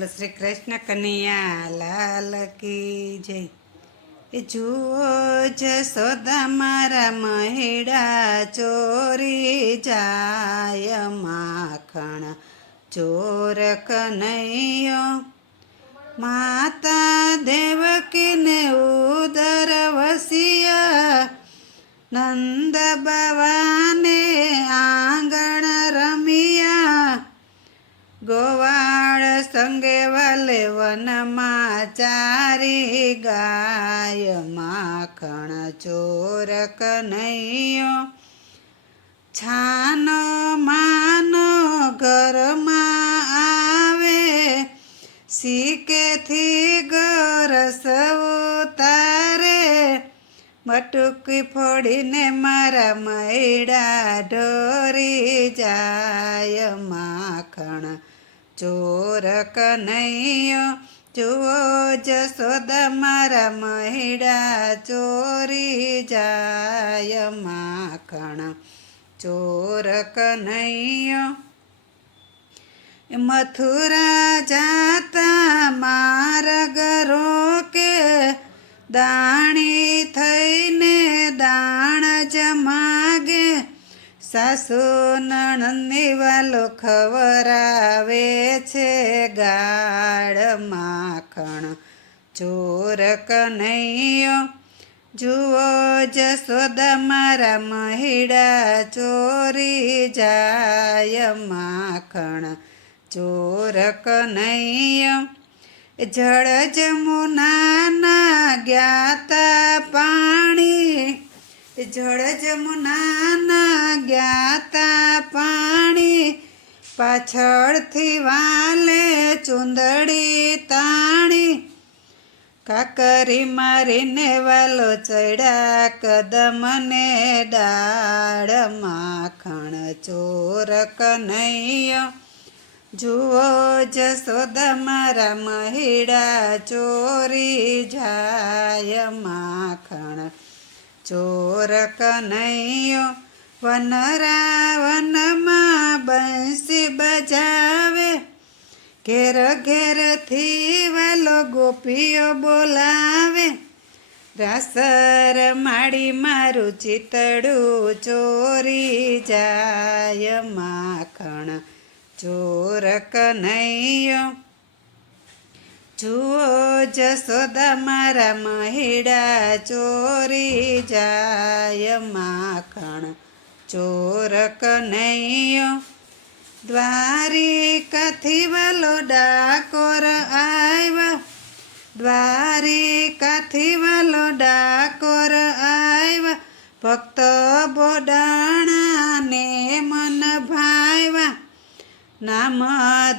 બોલો શ્રી કૃષ્ણ કનૈયા, લાલ કી જય. એ જુઓ જશોદા મારા મહેડા ચોરી જાય માખણ ચોર કનૈયો. માતા દેવકીને ઉદર વસિયા, નંદ ભવાને આંગણ રમિયા. ગોવાળ સંગે વાલે વનમાં ચારી ગાય, માખણ ચોર કનૈયો છાનો, માનો, ઘરમાં આવે સીકેથી ગરસ તારે મટુકી ફોડીને મારા મૈડા ઢોરી જાય, માખણ ચોર કનૈયો જુઓ જશોદા મારા મહિડા, ચોરી જાય માખણ. ચોર કનૈયો મથુરા જાતા માર્ગ રોકે, દાણી સાસુ નણંદની વાલો ખવરાવે છે ગાળ માખણ. ચોર કનૈયો જુઓ જસોદા મારા મહિડા ચોરી જાય માખણ. ચોર કનૈયો જળ જમુનાના જ્ઞાતા પાણી. જળ જમુનાના જ્ઞાતા પાણી પાછળથી વાલે ચુંદડી તાણી. કાકરી મારીને વાલો ચડ્યા કદમને ડાળ માખણ ચોર કનૈયો જુઓ જશોદા મારા મહિડા ચોરી જાય માખણ ચોર કનૈયો વનરાવનમાં બંસી બજાવે. ઘેર ઘેરથી વાલો ગોપીઓ બોલાવે. રાસર માડી મારું ચિતડું ચોરી જાય. માખણ ચોર કનૈયો. જુઓ જસોદા મારા મહિડા ચોરી જાય. માખણ ચોર કનૈયો દ્વારિકાથી વલો ડાકોર આવ્યા. દ્વારિકાથી વલો ડાકોર આવ્યા. ભક્ત બોડાણાને મન ભાવ્યા. નામ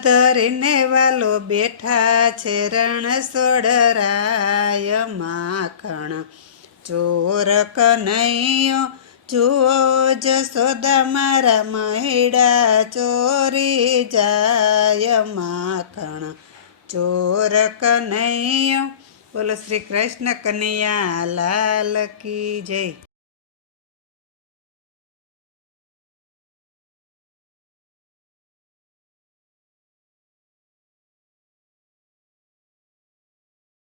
ધરીને વાલો બેઠા છે રણ સોડરાય માખણ. ચોર કનૈયો જુઓ જસોદા મારા મહિડા ચોરી જાય માખણ. ચોર કનૈયો, બોલો શ્રી કૃષ્ણ કનૈયા લાલ કી જય.